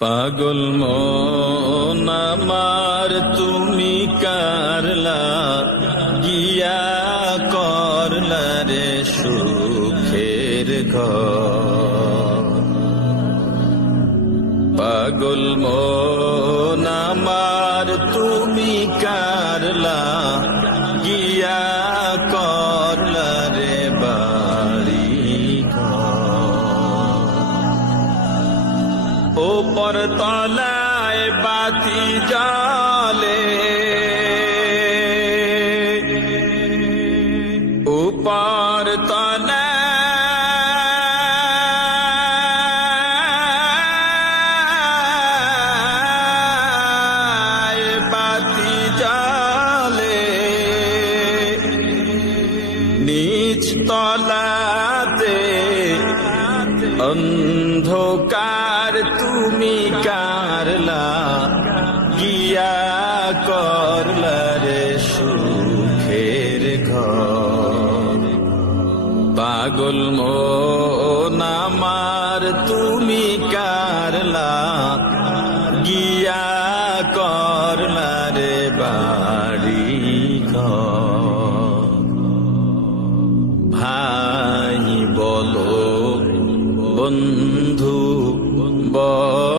পাগল মন আমার তুমি কারলা গিয়া করলা রে সুখের ঘর। পাগল মন আমার তুমি কারলা গিয়া করলা রে বাড়ি ওপর তলায় বাতি জালে উপর তলায় বাতি জালে নিচ তলাতে অন্ধকার তুমি কারলা গিয়া করলা রে সুখের ঘর। পাগল মন আমার তুমি কারলা গিয়া করলা রে বাড়ি ঘর। ভাই বলো বন্ধু